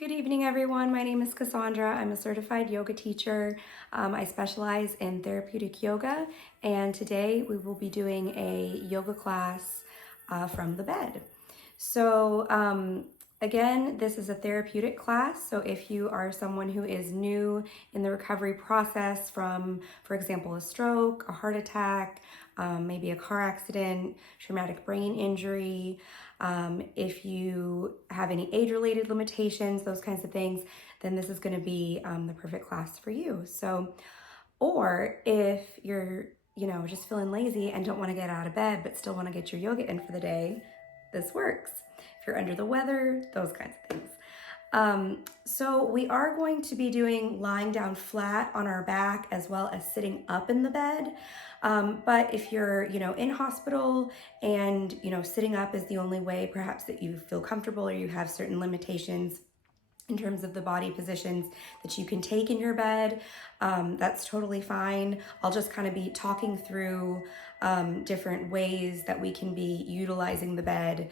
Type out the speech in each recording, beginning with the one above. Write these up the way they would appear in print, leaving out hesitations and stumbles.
Good evening, everyone. My name is Cassandra. I'm a certified yoga teacher. I specialize in therapeutic yoga, and today we will be doing a yoga class from the bed. So, again, this is a therapeutic class. So, if you are someone who is new in the recovery process from, for example, a stroke, a heart attack, maybe a car accident, traumatic brain injury, if you have any age-related limitations, those kinds of things, then this is going to be the perfect class for you. So, or if you're, just feeling lazy and don't want to get out of bed, but still want to get your yoga in for the day, this works. If you're under the weather, those kinds of things. So we are going to be doing lying down flat on our back as well as sitting up in the bed. But if you're, in hospital and, sitting up is the only way perhaps that you feel comfortable or you have certain limitations in terms of the body positions that you can take in your bed, that's totally fine. I'll just kind of be talking through different ways that we can be utilizing the bed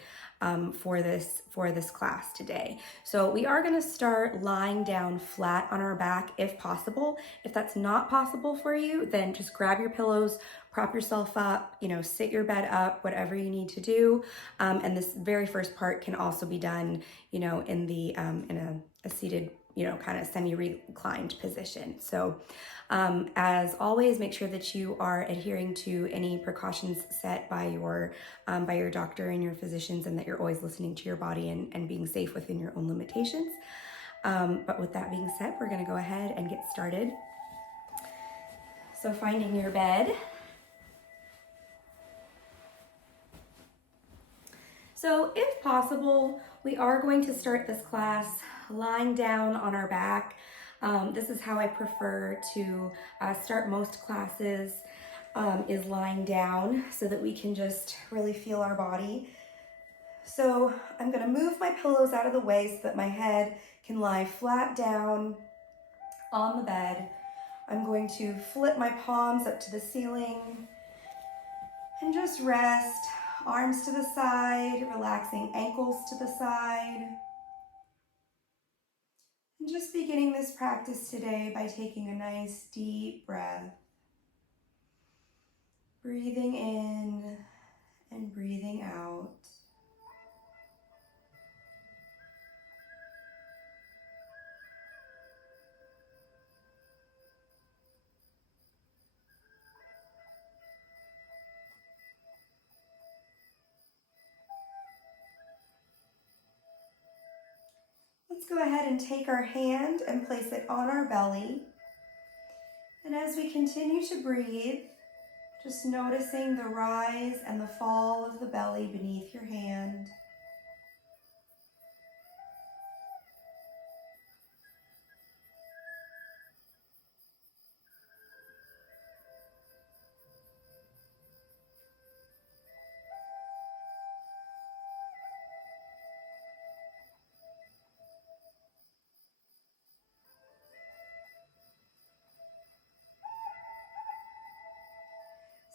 for this class today. So we are going to start lying down flat on our back if possible. If that's not possible for you, then just grab your pillows, prop yourself up, sit your bed up, whatever you need to do. And this very first part can also be done, in a seated, kind of semi-reclined position. So as always, make sure that you are adhering to any precautions set by your doctor and your physicians, and that you're always listening to your body and being safe within your own limitations. But with that being said, we're going to go ahead and get started. So finding your bed. So if possible, we are going to start this class lying down on our back. This is how I prefer to start most classes, is lying down so that we can just really feel our body. So I'm going to move my pillows out of the way so that my head can lie flat down on the bed. I'm going to flip my palms up to the ceiling and just rest. Arms to the side, relaxing ankles to the side. And just beginning this practice today by taking a nice deep breath. Breathing in and breathing out. Let's go ahead and take our hand and place it on our belly. And as we continue to breathe, just noticing the rise and the fall of the belly beneath your hand.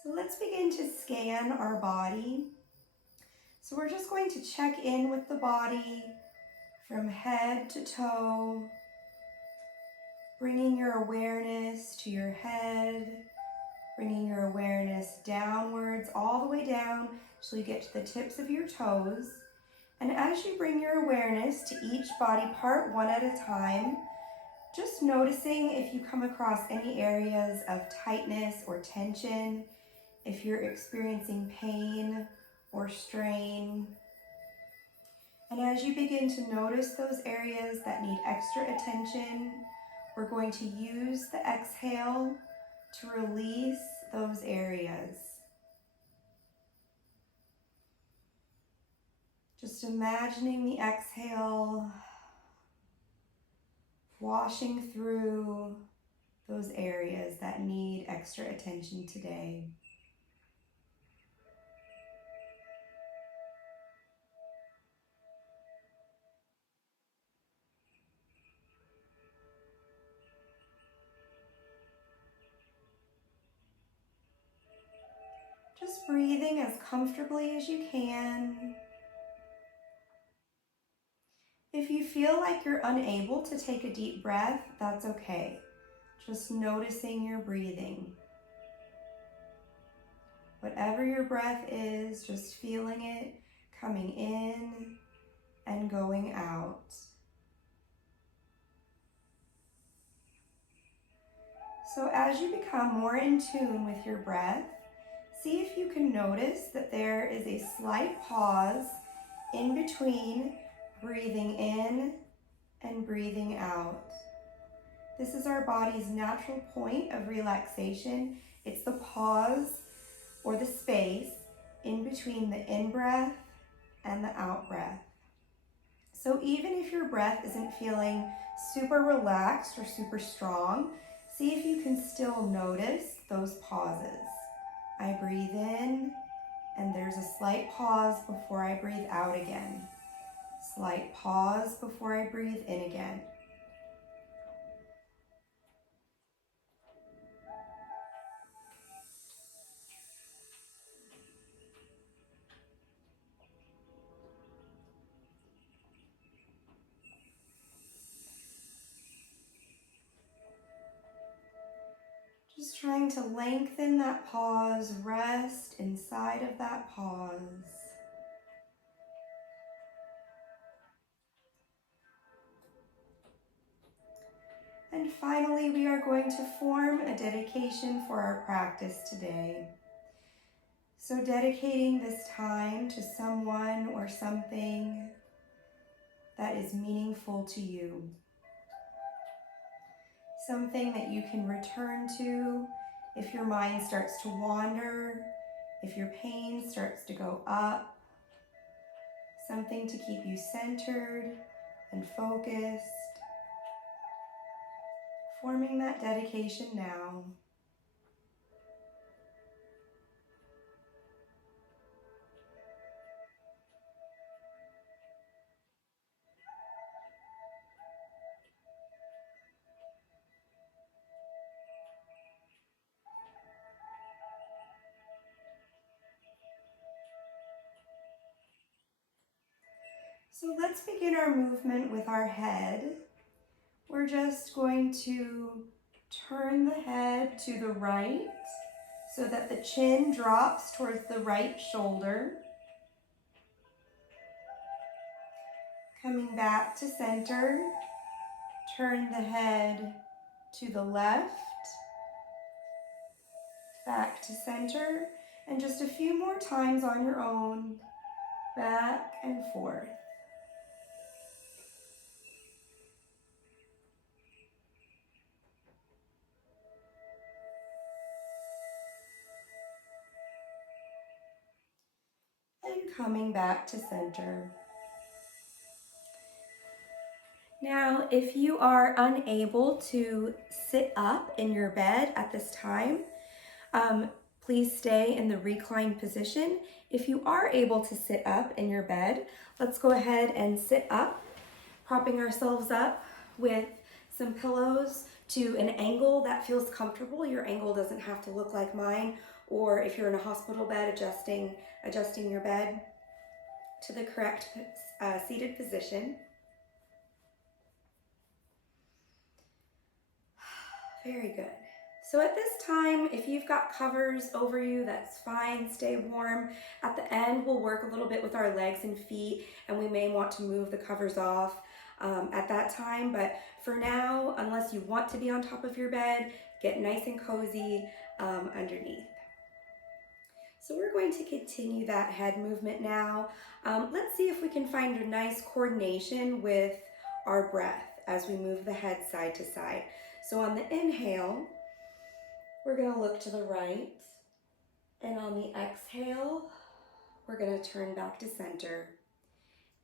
So let's begin to scan our body. So we're just going to check in with the body from head to toe, bringing your awareness to your head, bringing your awareness downwards, all the way down till you get to the tips of your toes. And as you bring your awareness to each body part one at a time, just noticing if you come across any areas of tightness or tension, if you're experiencing pain or strain. And as you begin to notice those areas that need extra attention, we're going to use the exhale to release those areas. Just imagining the exhale washing through those areas that need extra attention today. Just breathing as comfortably as you can. if you feel like you're unable to take a deep breath, that's okay. Just noticing your breathing. Whatever your breath is, just feeling it coming in and going out. So as you become more in tune with your breath, see if you can notice that there is a slight pause in between breathing in and breathing out. This is our body's natural point of relaxation. It's the pause or the space in between the in-breath and the out-breath. So even if your breath isn't feeling super relaxed or super strong, see if you can still notice those pauses. I breathe in, and there's a slight pause before I breathe out again. Slight pause before I breathe in again. Just trying to lengthen that pause, rest inside of that pause. And finally, we are going to form a dedication for our practice today. So dedicating this time to someone or something that is meaningful to you. Something that you can return to if your mind starts to wander, if your pain starts to go up. Something to keep you centered and focused. Forming that dedication now. So let's begin our movement with our head. We're just going to turn the head to the right so that the chin drops towards the right shoulder. Coming back to center, turn the head to the left, back to center, and just a few more times on your own, back and forth. And coming back to center. Now, if you are unable to sit up in your bed at this time, please stay in the reclined position. If you are able to sit up in your bed, let's go ahead and sit up, propping ourselves up with some pillows to an angle that feels comfortable. Your angle doesn't have to look like mine, or if you're in a hospital bed, adjusting your bed to the correct seated position. Very good. So at this time, if you've got covers over you, that's fine, stay warm. At the end, we'll work a little bit with our legs and feet, and we may want to move the covers off at that time. But for now, unless you want to be on top of your bed, get nice and cozy underneath. So we're going to continue that head movement now. Let's see if we can find a nice coordination with our breath as we move the head side to side. So on the inhale, we're going to look to the right, and on the exhale, we're going to turn back to center.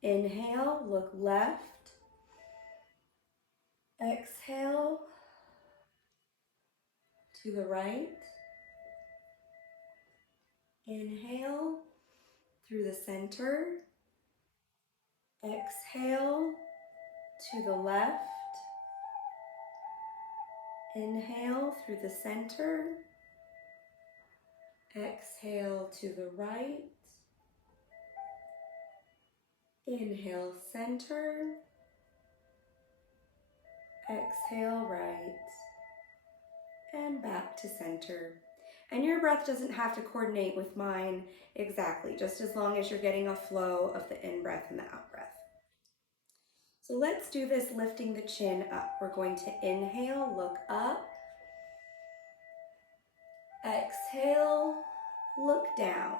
Inhale, look left. Exhale, to the right. Inhale, through the center. Exhale, to the left. Inhale through the center. Exhale to the right. Inhale, center. Exhale right. And back to center. And your breath doesn't have to coordinate with mine exactly, just as long as you're getting a flow of the in-breath and the out-breath. So let's do this lifting the chin up. We're going to inhale, look up. Exhale, look down.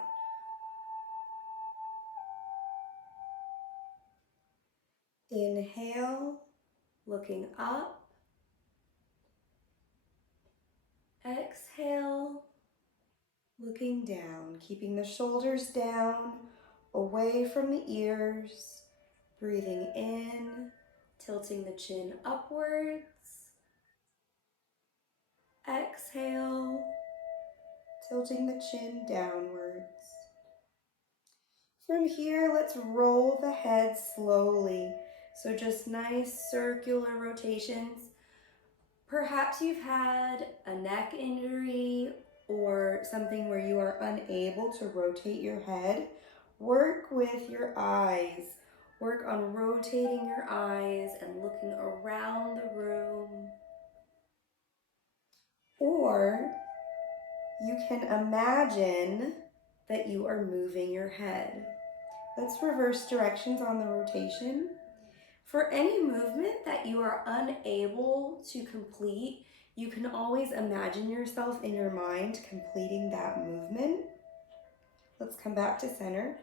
Inhale, looking up. Exhale, looking down, keeping the shoulders down, away from the ears. Breathing in, tilting the chin upwards. Exhale, tilting the chin downwards. From here, let's roll the head slowly. So just nice circular rotations. Perhaps you've had a neck injury or something where you are unable to rotate your head. Work with your eyes. Work on rotating your eyes and looking around the room. Or you can imagine that you are moving your head. Let's reverse directions on the rotation. For any movement that you are unable to complete, you can always imagine yourself in your mind completing that movement. Let's come back to center.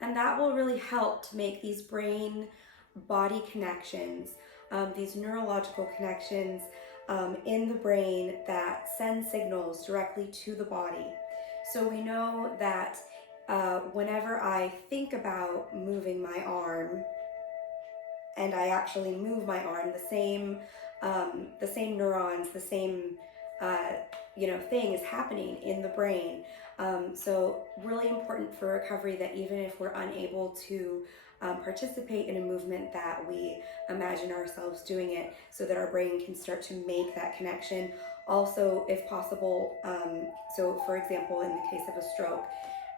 And that will really help to make these brain-body connections, these neurological connections in the brain that send signals directly to the body. So we know that whenever I think about moving my arm, and I actually move my arm, the same neurons, the same thing is happening in the brain. So really important for recovery that even if we're unable to participate in a movement, that we imagine ourselves doing it so that our brain can start to make that connection. Also, if possible, so for example, in the case of a stroke,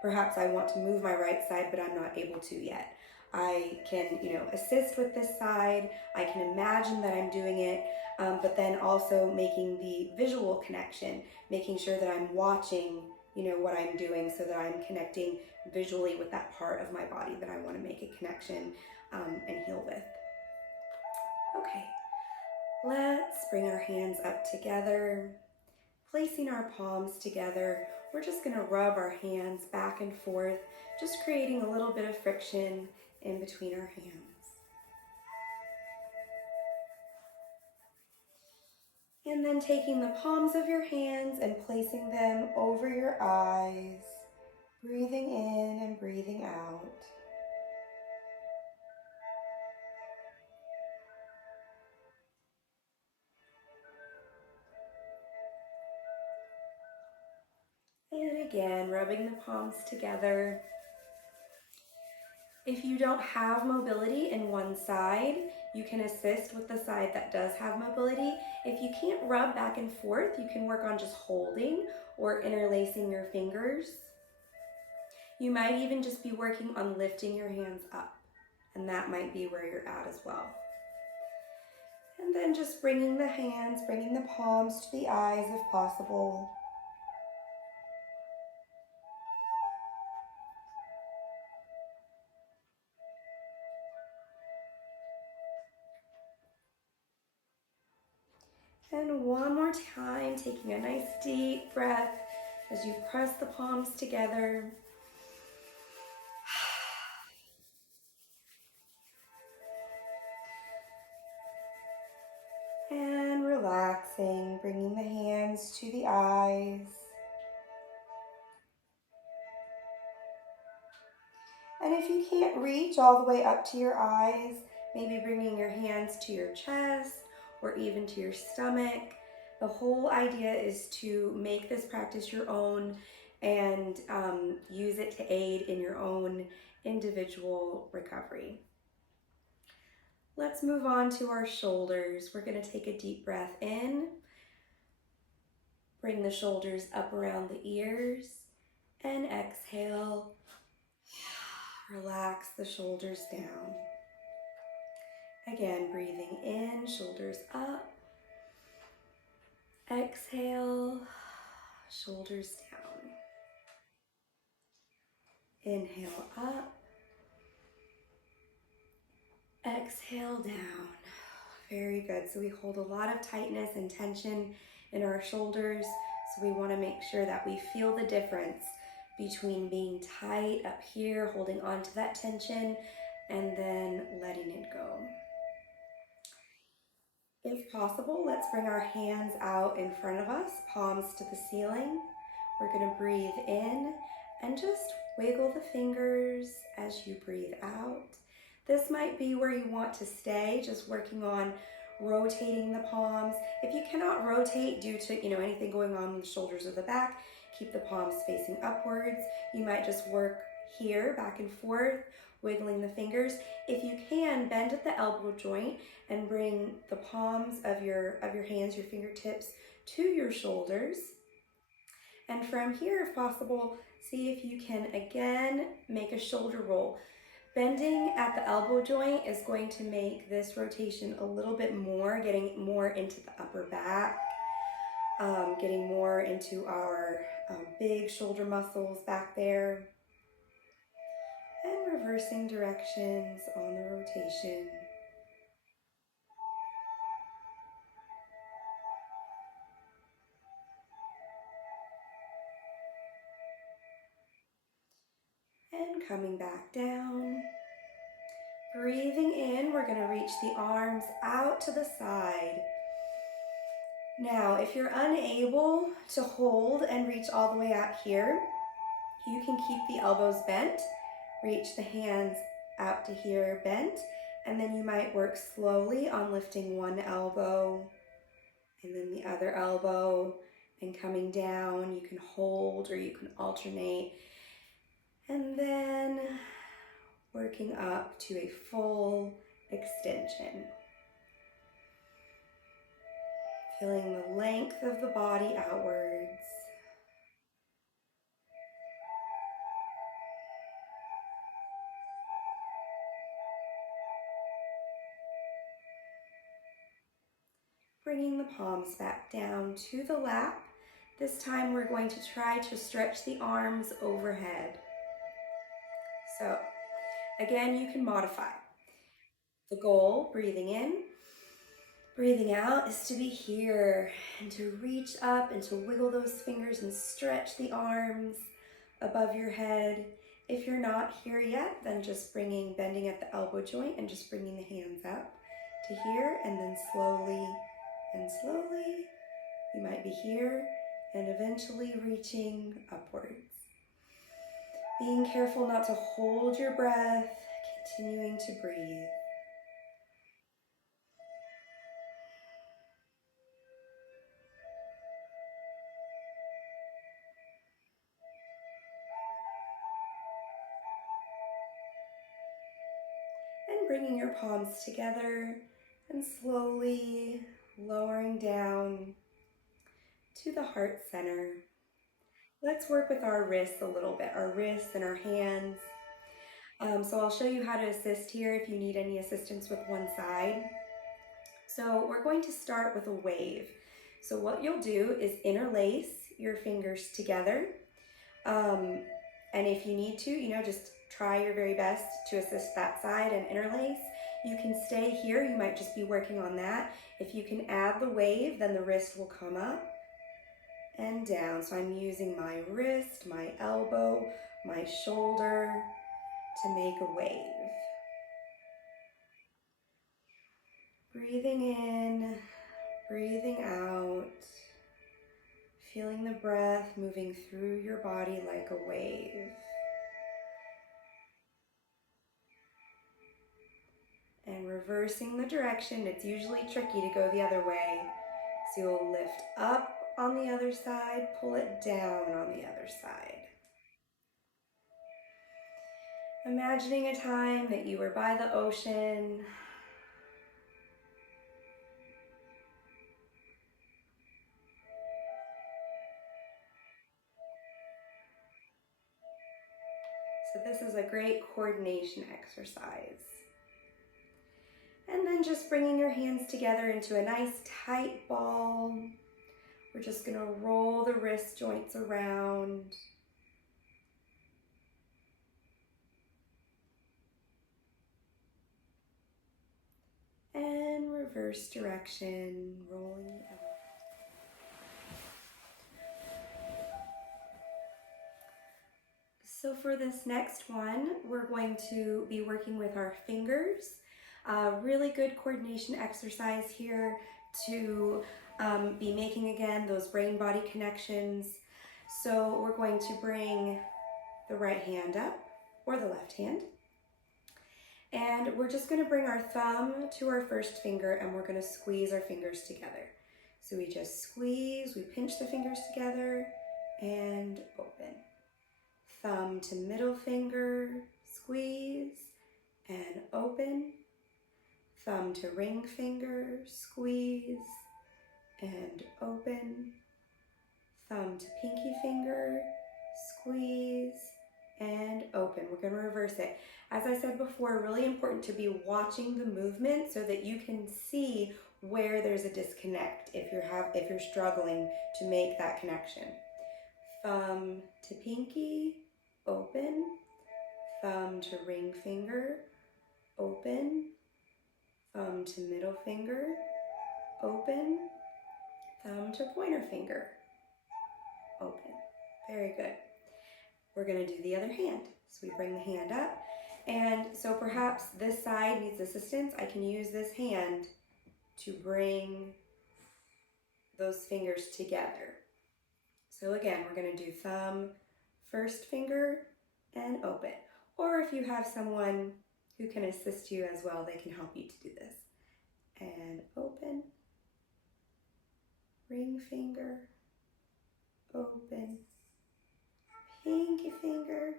perhaps I want to move my right side, but I'm not able to yet. I can, assist with this side. I can imagine that I'm doing it, but then also making the visual connection, making sure that I'm watching, what I'm doing so that I'm connecting visually with that part of my body that I want to make a connection and heal with. Okay, let's bring our hands up together, placing our palms together. We're just going to rub our hands back and forth, just creating a little bit of friction in between our hands. And then taking the palms of your hands and placing them over your eyes, breathing in and breathing out. And again, rubbing the palms together. If you don't have mobility in one side, you can assist with the side that does have mobility. If you can't rub back and forth, you can work on just holding or interlacing your fingers. You might even just be working on lifting your hands up, and that might be where you're at as well. And then just bringing the hands, bringing the palms to the eyes if possible. And one more time, taking a nice deep breath as you press the palms together. And relaxing, bringing the hands to the eyes. And if you can't reach all the way up to your eyes, maybe bringing your hands to your chest or even to your stomach. The whole idea is to make this practice your own and use it to aid in your own individual recovery. Let's move on to our shoulders. We're going to take a deep breath in. Bring the shoulders up around the ears and exhale. Relax the shoulders down. Again, breathing in, shoulders up. Exhale, shoulders down. Inhale up. Exhale down. Very good. So we hold a lot of tightness and tension in our shoulders. So we want to make sure that we feel the difference between being tight up here, holding on to that tension, and then letting it go. If possible, let's bring our hands out in front of us, palms to the ceiling. We're going to breathe in and just wiggle the fingers as you breathe out. This might be where you want to stay, just working on rotating the palms. If you cannot rotate due to anything going on with the shoulders or the back, keep the palms facing upwards. You might just work here back and forth, wiggling the fingers. If you can, bend at the elbow joint and bring the palms of your hands, your fingertips, to your shoulders. And from here, if possible, see if you can again make a shoulder roll. Bending at the elbow joint is going to make this rotation a little bit more, getting more into the upper back, getting more into our big shoulder muscles back there. And reversing directions on the rotation. And coming back down. Breathing in, we're going to reach the arms out to the side. Now, if you're unable to hold and reach all the way out here, you can keep the elbows bent, reach the hands out to here bent, and then you might work slowly on lifting one elbow and then the other elbow and coming down. You can hold or you can alternate. And then working up to a full extension. Feeling the length of the body outwards. Bringing the palms back down to the lap. This time we're going to try to stretch the arms overhead. So again, you can modify. The goal, breathing in, breathing out, is to be here and to reach up and to wiggle those fingers and stretch the arms above your head. If you're not here yet, then just bending at the elbow joint and just bringing the hands up to here, and then slowly and slowly, you might be here and eventually reaching upwards. Being careful not to hold your breath, continuing to breathe. And bringing your palms together and slowly lowering down to the heart center. Let's work with our wrists a little bit, our wrists and our hands. So I'll show you how to assist here if you need any assistance with one side. So we're going to start with a wave. So what you'll do is interlace your fingers together. And if you need to, just try your very best to assist that side and interlace. You can stay here, you might just be working on that. If you can add the wave, then the wrist will come up and down. So I'm using my wrist, my elbow, my shoulder to make a wave. Breathing in, breathing out, feeling the breath moving through your body like a wave. And reversing the direction. It's usually tricky to go the other way. So you'll lift up on the other side, pull it down on the other side. Imagining a time that you were by the ocean. So this is a great coordination exercise. And then just bringing your hands together into a nice tight ball, We're just going to roll the wrist joints around. And reverse direction, rolling out. So for this next one, we're going to be working with our fingers. Really good coordination exercise here to be making again those brain-body connections. So we're going to bring the right hand up or the left hand. And we're just going to bring our thumb to our first finger and we're going to squeeze our fingers together. So we just squeeze, we pinch the fingers together and open. Thumb to middle finger, squeeze and open. Thumb to ring finger, squeeze and open. Thumb to pinky finger, squeeze and open. We're going to reverse it. As I said before, really important to be watching the movement so that you can see where there's a disconnect if you're struggling to make that connection. Thumb to pinky, open. Thumb to ring finger, open. Thumb to middle finger, open. Thumb to pointer finger, open. Very good. We're going to do the other hand. So we bring the hand up, and so perhaps this side needs assistance. I can use this hand to bring those fingers together. So again, we're going to do thumb, first finger, and open. Or if you have someone who can assist you as well, they can help you to do this. And open, ring finger, open, pinky finger,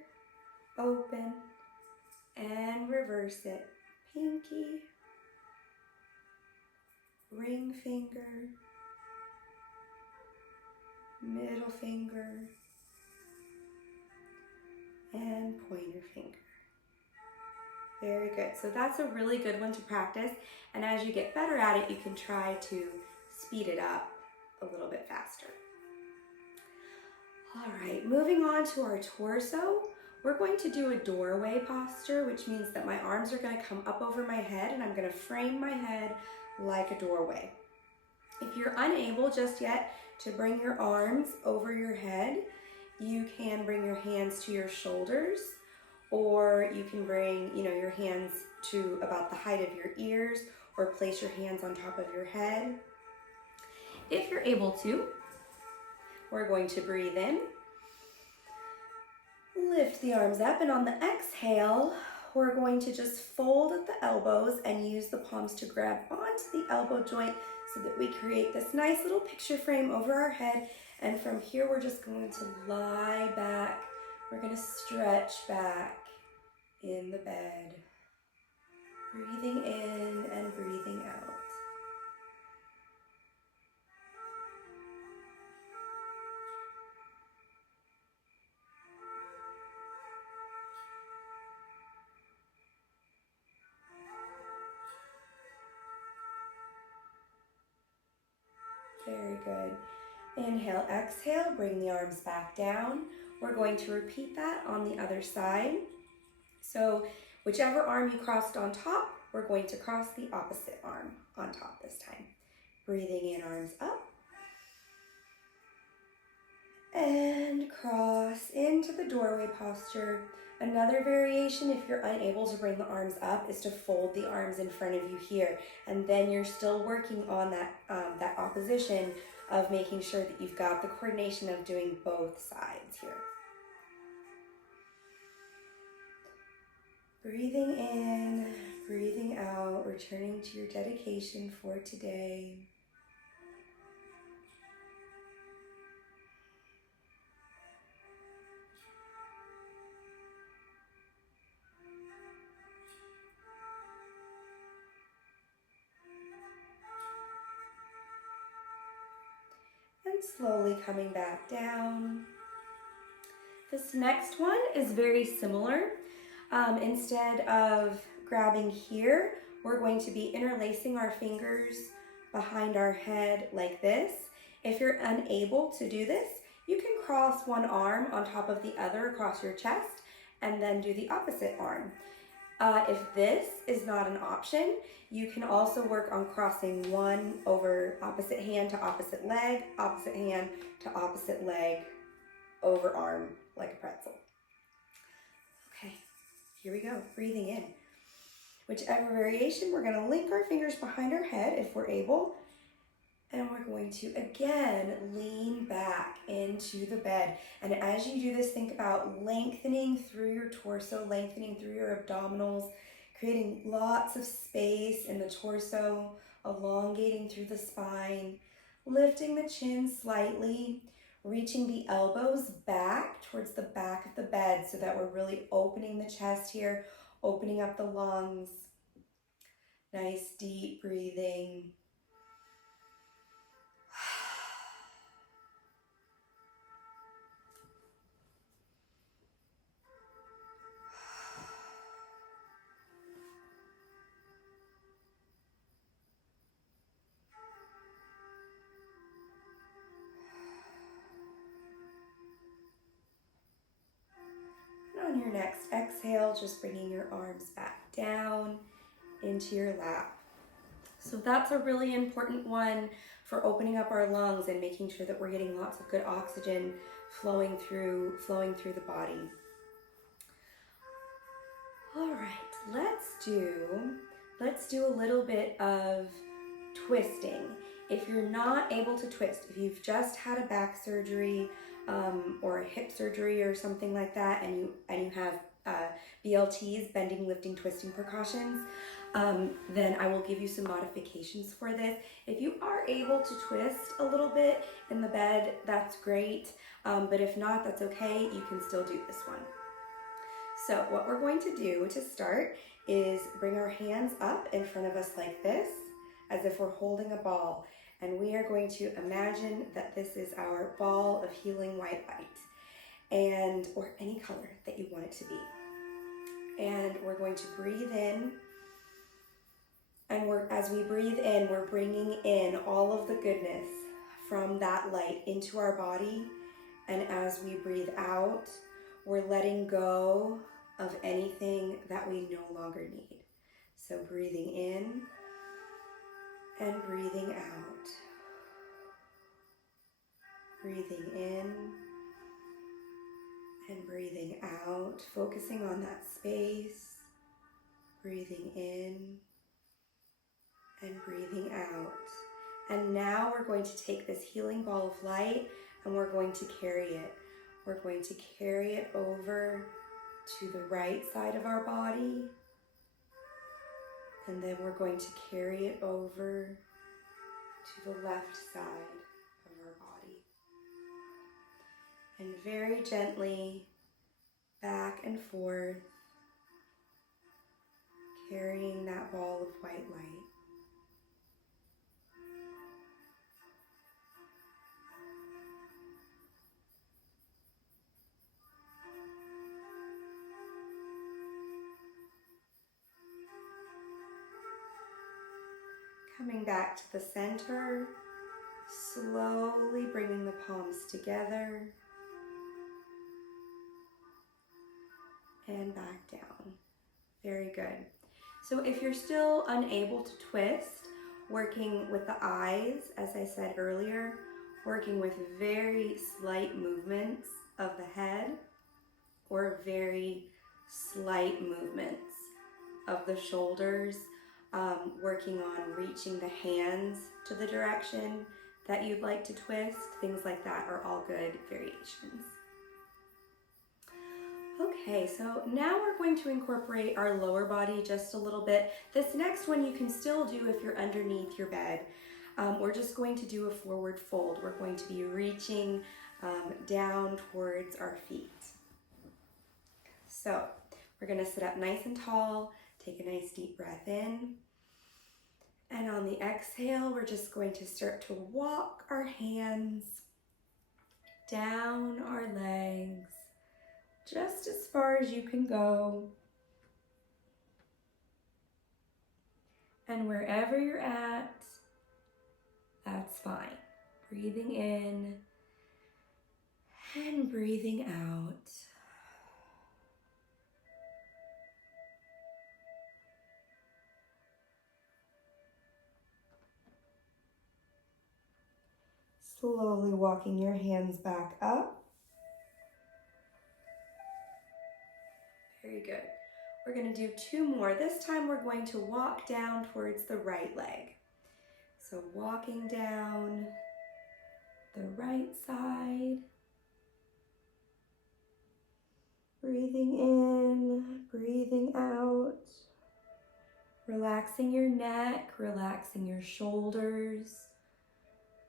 open, and reverse it. Pinky, ring finger, middle finger, and pointer finger. Very good. So that's a really good one to practice. And as you get better at it, you can try to speed it up a little bit faster. All right, moving on to our torso. We're going to do a doorway posture, which means that my arms are going to come up over my head and I'm going to frame my head like a doorway. If you're unable just yet to bring your arms over your head, you can bring your hands to your shoulders, or you can bring, your hands to about the height of your ears, or place your hands on top of your head. If you're able to, we're going to breathe in, lift the arms up, and on the exhale, we're going to just fold at the elbows and use the palms to grab onto the elbow joint so that we create this nice little picture frame over our head. And from here, we're just going to lie back. We're going to stretch back in the bed, breathing in and breathing out. Very good. Inhale, exhale, bring the arms back down. We're going to repeat that on the other side. So whichever arm you crossed on top, we're going to cross the opposite arm on top this time. Breathing in, arms up. And cross into the doorway posture. Another variation, if you're unable to bring the arms up, is to fold the arms in front of you here. And then you're still working on that opposition of making sure that you've got the coordination of doing both sides here. Breathing in, breathing out, returning to your dedication for today. And slowly coming back down. This next one is very similar. Instead of grabbing here, we're going to be interlacing our fingers behind our head like this. If you're unable to do this, you can cross one arm on top of the other across your chest and then do the opposite arm. If this is not an option, you can also work on crossing one over opposite hand to opposite leg, opposite hand to opposite leg, over arm like a pretzel. Okay, here we go, breathing in. Whichever variation, we're gonna link our fingers behind our head if we're able, and we're going to, again, lean back into the bed. And as you do this, think about lengthening through your torso, lengthening through your abdominals, creating lots of space in the torso, elongating through the spine, lifting the chin slightly, reaching the elbows back towards the back of the bed so that we're really opening the chest here, opening up the lungs. Nice deep breathing. On your next exhale, just bringing your arms back down into your lap. So that's a really important one for opening up our lungs and making sure that we're getting lots of good oxygen flowing through the body. All right, let's do a little bit of twisting. If you're not able to twist, if you've just had a back surgery or a hip surgery or something like that, and you have BLTs, bending, lifting, twisting precautions, then I will give you some modifications for this. If you are able to twist a little bit in the bed, that's great. But if not, that's okay. You can still do this one. So what we're going to do to start is bring our hands up in front of us like this, as if we're holding a ball. And we are going to imagine that this is our ball of healing white light, or any color that you want it to be. And we're going to breathe in. And as we breathe in, we're bringing in all of the goodness from that light into our body. And as we breathe out, we're letting go of anything that we no longer need. So breathing in and breathing out. Breathing in and breathing out, focusing on that space. Breathing in and breathing out. And now we're going to take this healing ball of light and we're going to carry it. We're going to carry it over to the right side of our body. And then we're going to carry it over to the left side of our body. And very gently back and forth, carrying that ball of white light. Coming back to the center, slowly bringing the palms together and back down. Very good. So if you're still unable to twist, working with the eyes, as I said earlier, working with very slight movements of the head or very slight movements of the shoulders, working on reaching the hands to the direction that you'd like to twist, things like that are all good variations. Okay, so now we're going to incorporate our lower body just a little bit. This next one you can still do if you're underneath your bed. We're just going to do a forward fold. We're going to be reaching down towards our feet. So we're going to sit up nice and tall, take a nice deep breath in. And on the exhale, we're just going to start to walk our hands down our legs, just as far as you can go. And wherever you're at, that's fine. Breathing in and breathing out. Slowly walking your hands back up. Very good. We're going to do 2 more. This time we're going to walk down towards the right leg. So walking down the right side. Breathing in, breathing out. Relaxing your neck, relaxing your shoulders,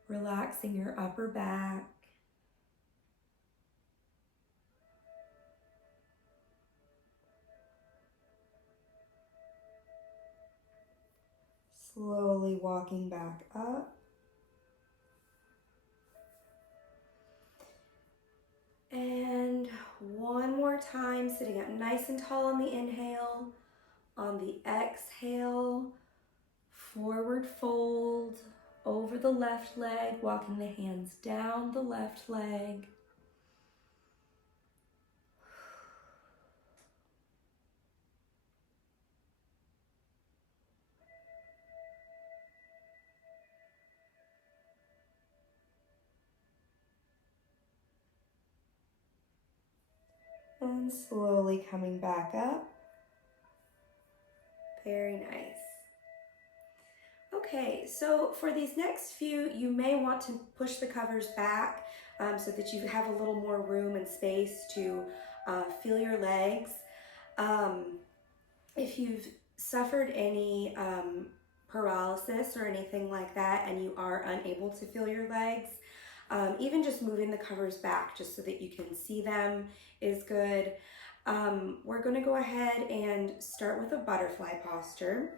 relaxing your upper back. Slowly walking back up. And one more time, sitting up nice and tall on the inhale. On the exhale, forward fold over the left leg, walking the hands down the left leg. And slowly coming back up. Very nice. Okay, so for these next few, you may want to push the covers back so that you have a little more room and space to feel your legs. If you've suffered any paralysis or anything like that and you are unable to feel your legs, even just moving the covers back just so that you can see them is good. We're going to go ahead and start with a butterfly posture.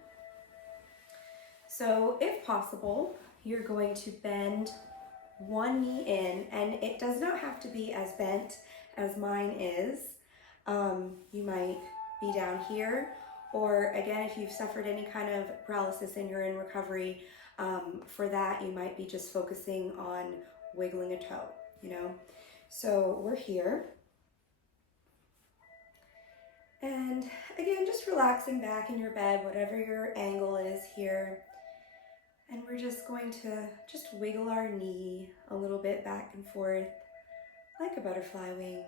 So if possible, you're going to bend one knee in, and it does not have to be as bent as mine is. You might be down here, or again, if you've suffered any kind of paralysis and you're in recovery, for that, you might be just focusing on wiggling a toe, you know? So we're here. And again, just relaxing back in your bed, whatever your angle is here. And we're just going to just wiggle our knee a little bit back and forth like a butterfly wing.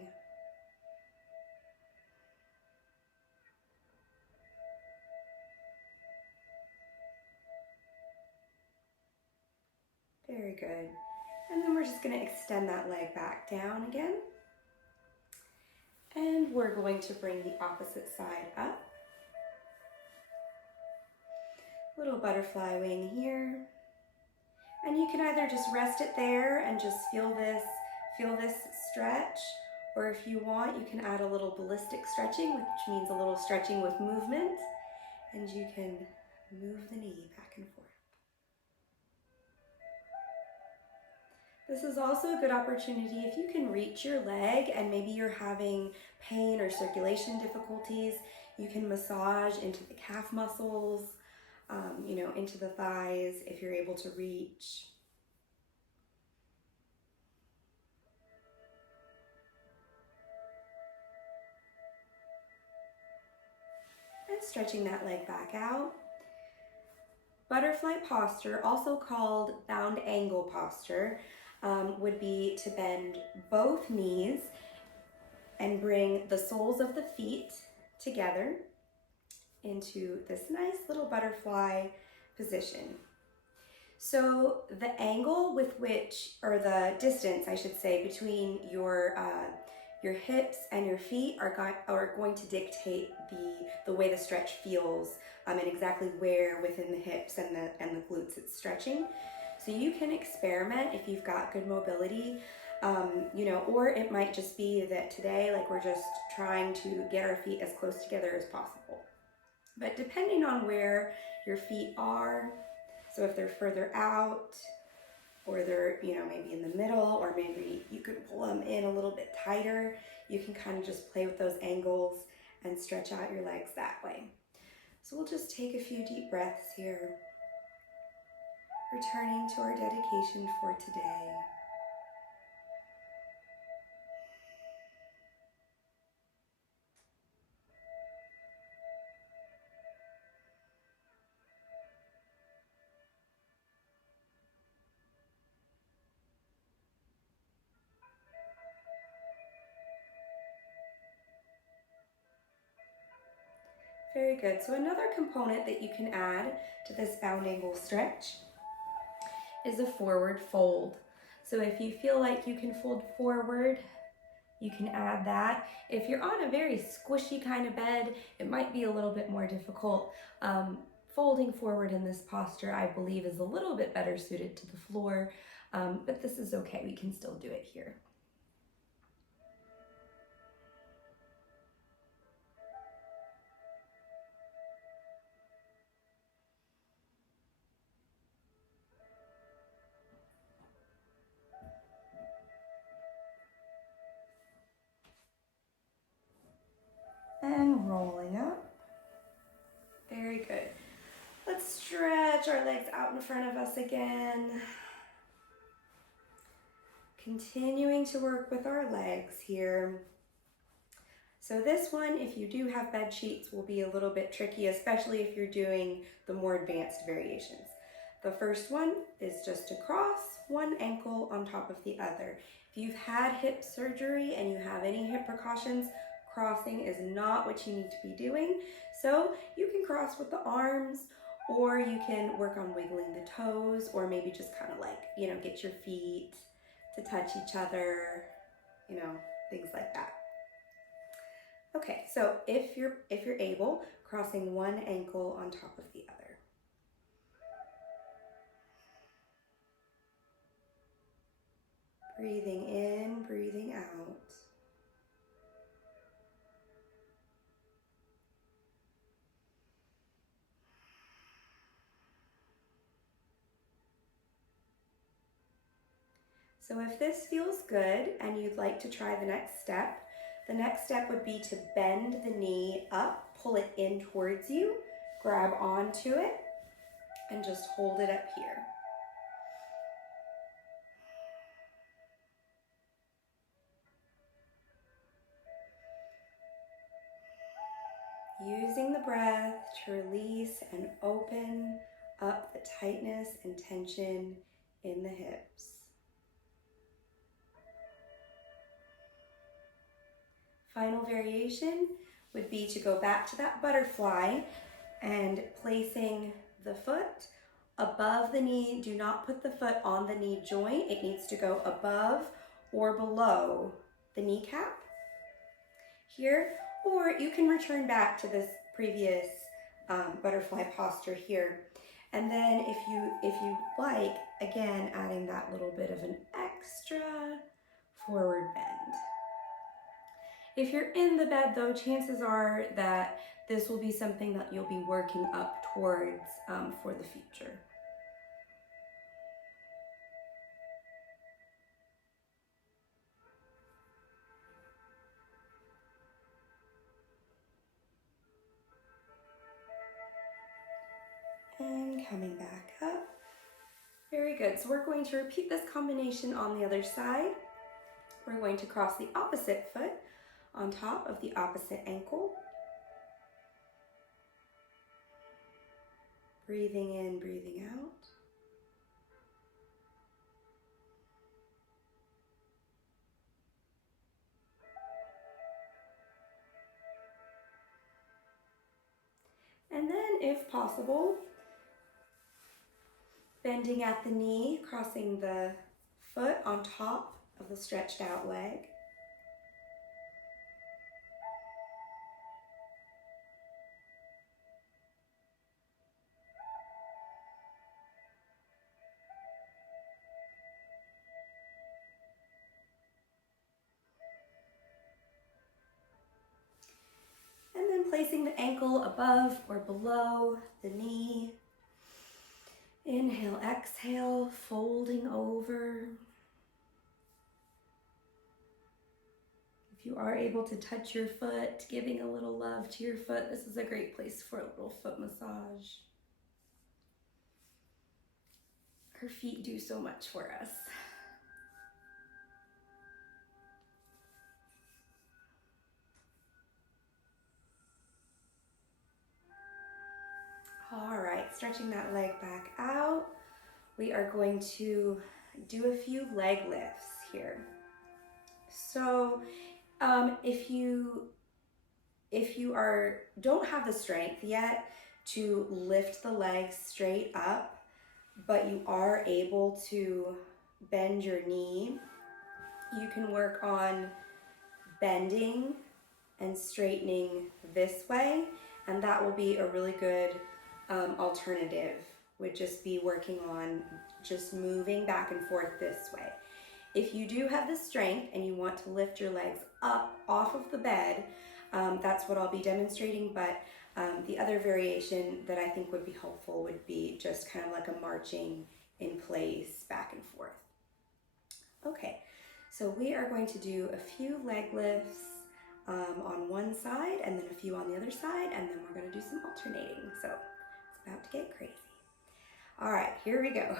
Very good. And then we're just going to extend that leg back down again. And we're going to bring the opposite side up. Little butterfly wing here. And you can either just rest it there and just feel this stretch, or if you want, you can add a little ballistic stretching, which means a little stretching with movement, and you can move the knee back and forth. This is also a good opportunity if you can reach your leg and maybe you're having pain or circulation difficulties, you can massage into the calf muscles, into the thighs if you're able to reach. And stretching that leg back out. Butterfly posture, also called bound angle posture, would be to bend both knees and bring the soles of the feet together into this nice little butterfly position. So the angle with which, or the distance, I should say, between your hips and your feet are going to dictate the way the stretch feels and exactly where within the hips and the glutes it's stretching. So you can experiment if you've got good mobility, or it might just be that today, like, we're just trying to get our feet as close together as possible. But depending on where your feet are, so if they're further out, or they're, maybe in the middle, or maybe you could pull them in a little bit tighter, you can kind of just play with those angles and stretch out your legs that way. So we'll just take a few deep breaths here. Returning to our dedication for today. Very good. So another component that you can add to this bound angle stretch is a forward fold. So if you feel like you can fold forward, you can add that. If you're on a very squishy kind of bed, it might be a little bit more difficult. Folding forward in this posture, I believe, is a little bit better suited to the floor, but this is okay. We can still do it here. And rolling up. Very good. Let's stretch our legs out in front of us again. Continuing to work with our legs here. So this one, if you do have bed sheets, will be a little bit tricky, especially if you're doing the more advanced variations. The first one is just to cross one ankle on top of the other. If you've had hip surgery and you have any hip precautions, crossing is not what you need to be doing. So you can cross with the arms, or you can work on wiggling the toes, or maybe just kind of like, get your feet to touch each other, things like that. Okay, so if you're able, crossing one ankle on top of the other. Breathing in, breathing out. So if this feels good and you'd like to try the next step would be to bend the knee up, pull it in towards you, grab onto it, and just hold it up here. Using the breath to release and open up the tightness and tension in the hips. Final variation would be to go back to that butterfly and placing the foot above the knee. Do not put the foot on the knee joint. It needs to go above or below the kneecap here, or you can return back to this previous butterfly posture here. And then if you like, again, adding that little bit of an extra forward bend. If you're in the bed though, chances are that this will be something that you'll be working up towards for the future. And coming back up. Very good. So we're going to repeat this combination on the other side. We're going to cross the opposite foot on top of the opposite ankle. Breathing in, breathing out. And then, if possible, bending at the knee, crossing the foot on top of the stretched out leg. And then placing the ankle above or below the knee. Inhale, exhale, folding over. If you are able to touch your foot, giving a little love to your foot, this is a great place for a little foot massage. Her feet do so much for us. All right, stretching that leg back out. We are going to do a few leg lifts here. So if you don't have the strength yet to lift the legs straight up, but you are able to bend your knee, you can work on bending and straightening this way, and that will be a really good alternative. Would just be working on just moving back and forth this way. If you do have the strength and you want to lift your legs up off of the bed, that's what I'll be demonstrating, but the other variation that I think would be helpful would be just kind of like a marching in place back and forth. Okay, so we are going to do a few leg lifts on one side and then a few on the other side, and then we're going to do some alternating. So it's about to get crazy. All right, here we go.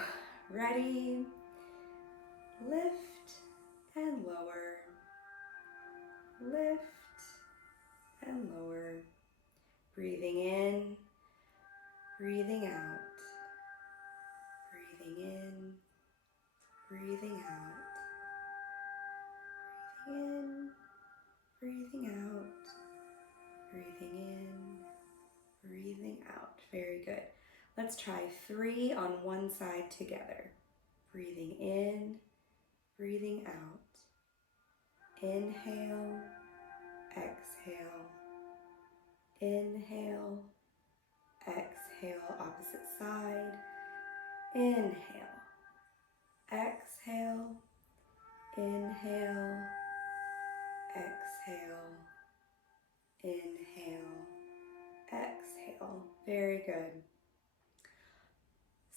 Ready? Lift and lower. Lift and lower. Breathing in, breathing out. Breathing in, breathing out. Breathing in, breathing out. Breathing in, breathing out. Very good. Let's try 3 on one side together. Breathing in, breathing out. Inhale, exhale. Inhale, exhale, opposite side. Inhale, exhale, inhale, exhale, inhale, exhale. Very good.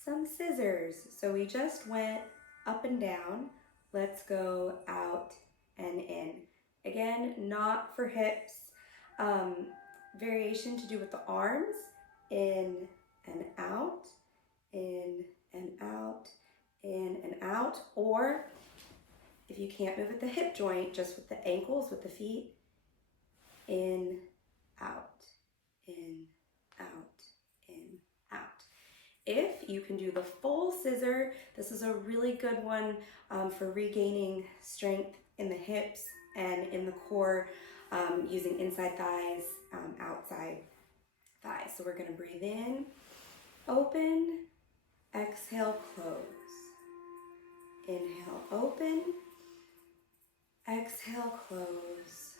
Some scissors. So we just went up and down. Let's go out and in. Again, not for hips. Variation to do with the arms. In and out, in and out, in and out. Or if you can't move at the hip joint, just with the ankles, with the feet. In, out, in, out, in, out. If you can do the full scissor, this is a really good one for regaining strength in the hips and in the core, using inside thighs, outside thighs. So we're going to breathe in, open, exhale, close. Inhale, open, exhale, close.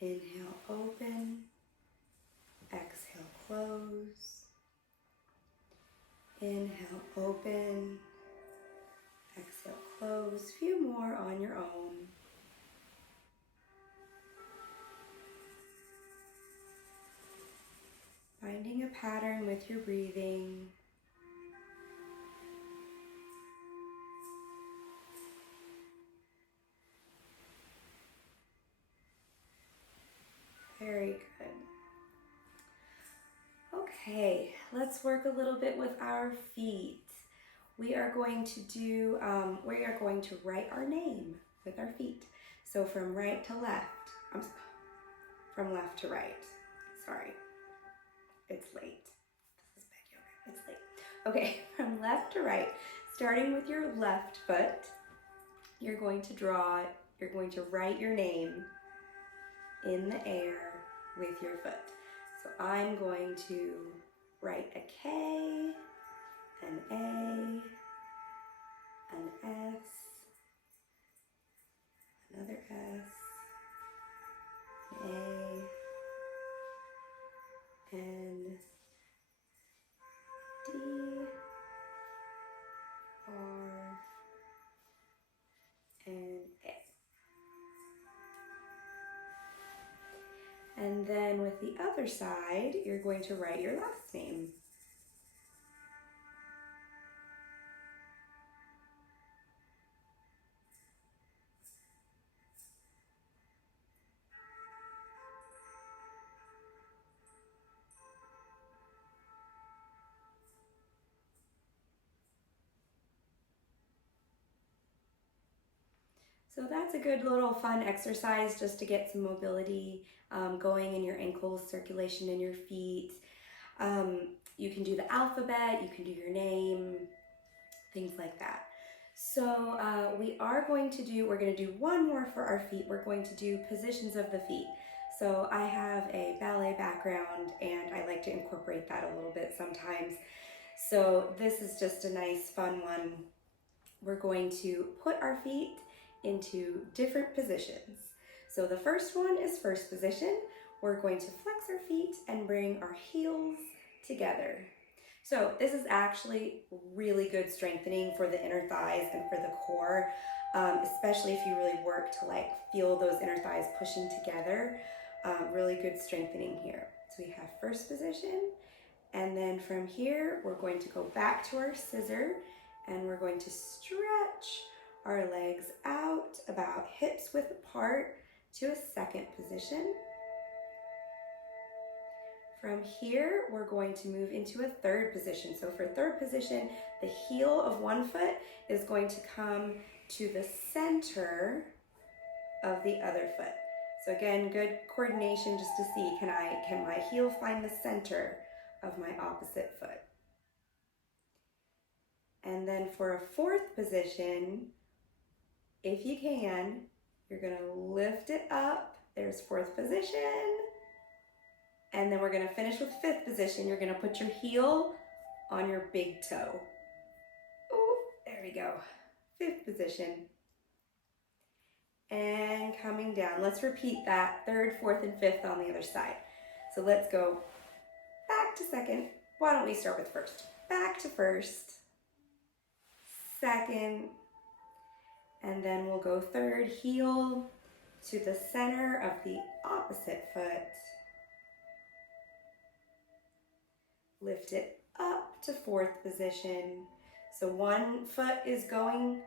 Inhale, open, exhale, close. Inhale, open, exhale, close. A few more on your own. Finding a pattern with your breathing. Very good. Okay, let's work a little bit with our feet. We are going to write our name with our feet. So from right to left, from left to right. Sorry, it's late. This is bed yoga, it's late. Okay, from left to right, starting with your left foot, you're going to write your name in the air with your foot. So I'm going to write a K, an A, an S, another S, an A, N, D, R, and A. And then with the other side, you're going to write your last name. So that's a good little fun exercise just to get some mobility going in your ankles, circulation in your feet. You can do the alphabet, you can do your name, things like that. So we're going to do one more for our feet. We're going to do positions of the feet. So I have a ballet background and I like to incorporate that a little bit sometimes. So this is just a nice fun one. We're going to put our feet into different positions. So the first one is first position. We're going to flex our feet and bring our heels together. So this is actually really good strengthening for the inner thighs and for the core, especially if you really work to like feel those inner thighs pushing together. Really good strengthening here. So we have first position, and then from here, we're going to go back to our scissor and we're going to stretch our legs out about hips width apart to a second position. From here, we're going to move into a third position. So for third position, the heel of one foot is going to come to the center of the other foot. So again, good coordination just to see, can my heel find the center of my opposite foot? And then for a fourth position, if you can, you're gonna lift it up. There's fourth position. And then we're gonna finish with fifth position. You're gonna put your heel on your big toe. Oh, there we go. Fifth position. And coming down. Let's repeat that third, fourth, and fifth on the other side. So let's go back to second. Why don't we start with first? Back to first, second, and then we'll go third, heel to the center of the opposite foot. Lift it up to fourth position. So one foot is going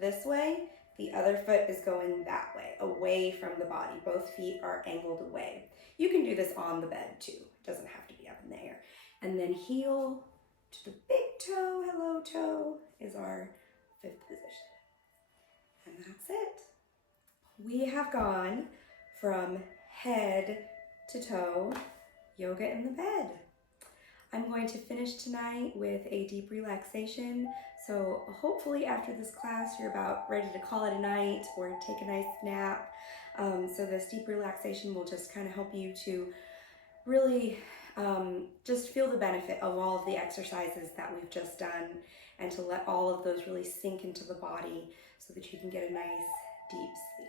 this way, the other foot is going that way, away from the body. Both feet are angled away. You can do this on the bed too. It doesn't have to be up in the air. And then heel to the big toe, hello toe, is our fifth position. And that's it. We have gone from head to toe, yoga in the bed. I'm going to finish tonight with a deep relaxation. So hopefully after this class, you're about ready to call it a night or take a nice nap. So this deep relaxation will just kind of help you to really just feel the benefit of all of the exercises that we've just done and to let all of those really sink into the body so that you can get a nice deep sleep.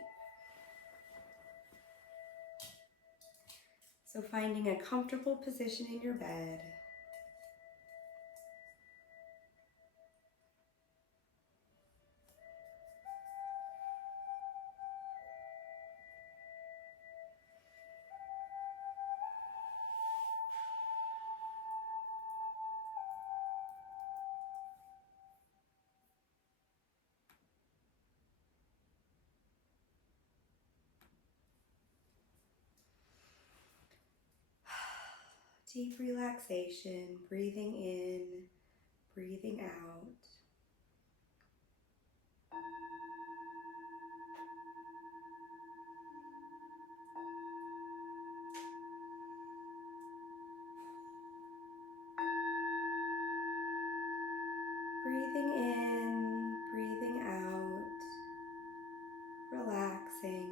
So finding a comfortable position in your bed. Deep relaxation, breathing in, breathing out. Breathing in, breathing out, relaxing.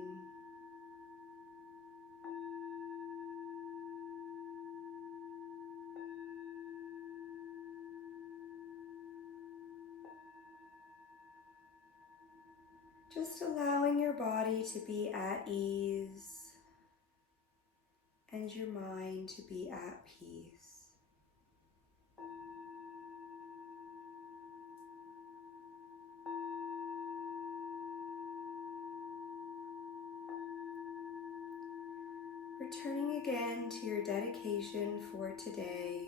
Just allowing your body to be at ease and your mind to be at peace. Returning again to your dedication for today.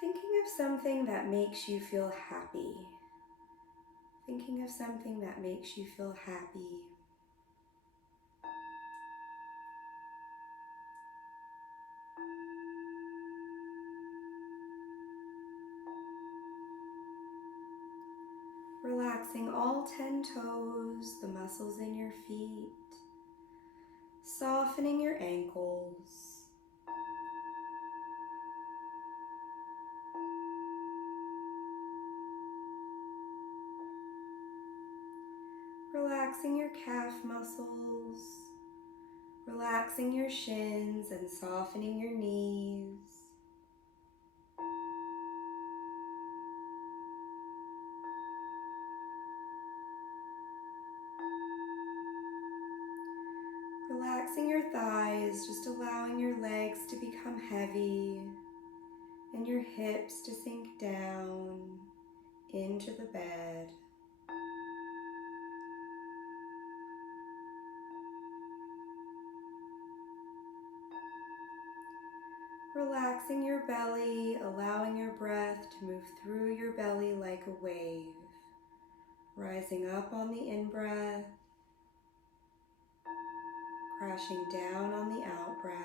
Thinking of something that makes you feel happy. thinking of something that makes you feel happy. Relaxing all 10 toes, the muscles in your feet, softening your ankles. Relaxing your calf muscles, relaxing your shins and softening your knees. Relaxing your thighs, just allowing your legs to become heavy and your hips to sink down into the bed. Relaxing your belly, allowing your breath to move through your belly like a wave. Rising up on the in-breath, crashing down on the out-breath.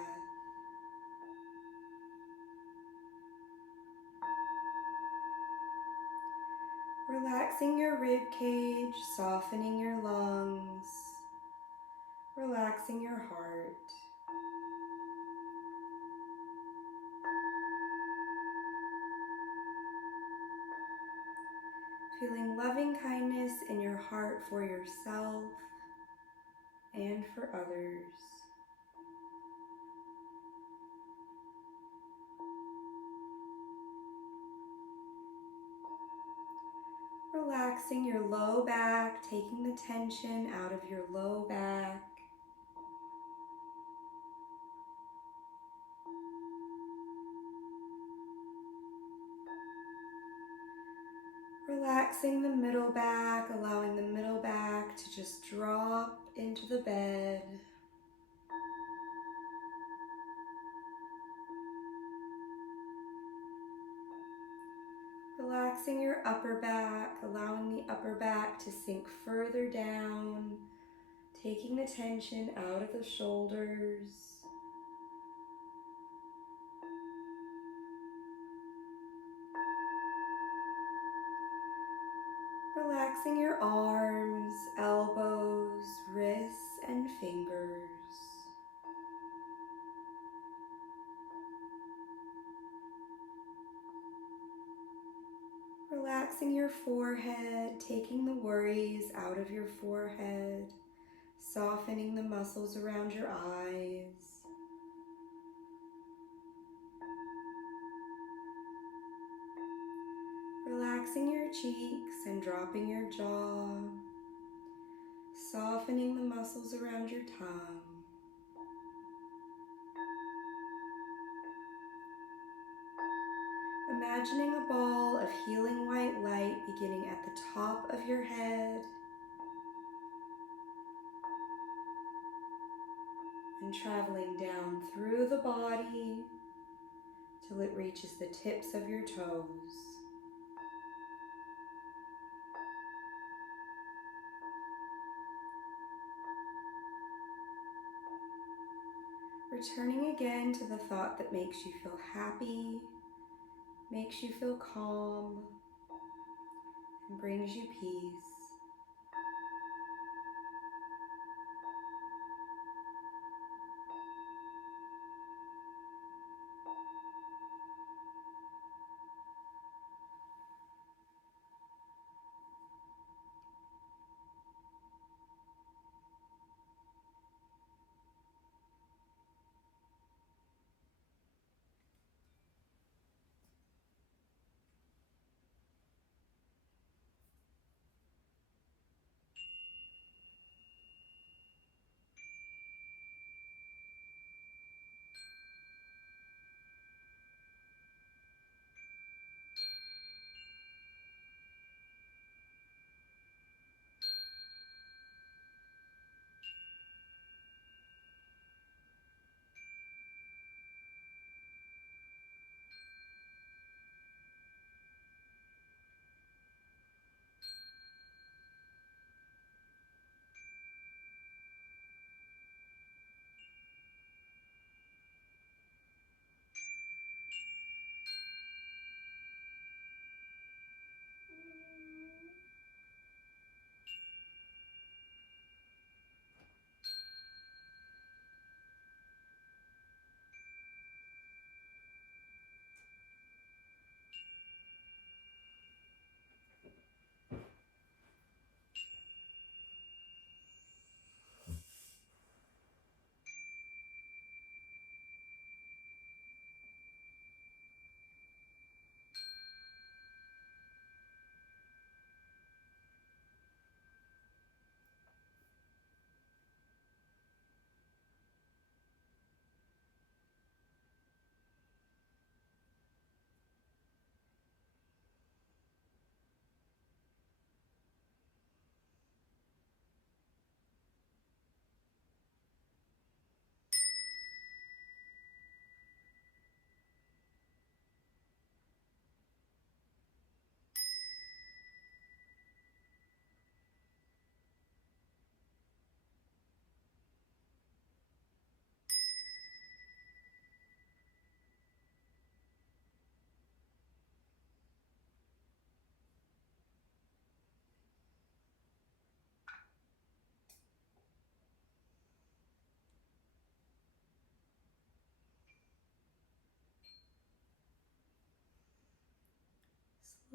Relaxing your rib cage, softening your lungs, relaxing your heart. Feeling loving kindness in your heart for yourself and for others. Relaxing your low back, taking the tension out of your low back. Relaxing the middle back, allowing the middle back to just drop into the bed. Relaxing your upper back, allowing the upper back to sink further down, taking the tension out of the shoulders. Relaxing your arms, elbows, wrists, and fingers. Relaxing your forehead, taking the worries out of your forehead, softening the muscles around your eyes. Relaxing your cheeks and dropping your jaw, softening the muscles around your tongue. Imagining a ball of healing white light beginning at the top of your head and traveling down through the body till it reaches the tips of your toes. Returning again to the thought that makes you feel happy, makes you feel calm, and brings you peace.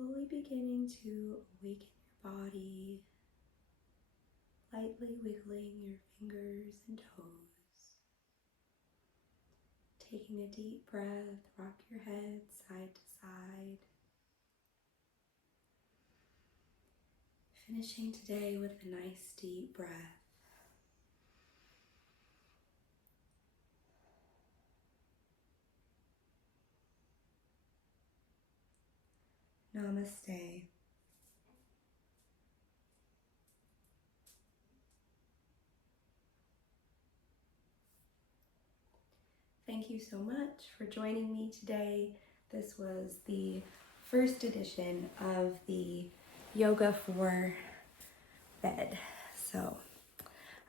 Slowly beginning to awaken your body, lightly wiggling your fingers and toes. Taking a deep breath, rock your head side to side. Finishing today with a nice deep breath. Namaste. Thank you so much for joining me today. This was the first edition of the Yoga for Bed. So,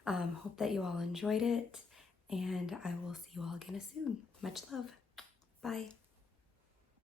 hope that you all enjoyed it, and I will see you all again soon. Much love. Bye.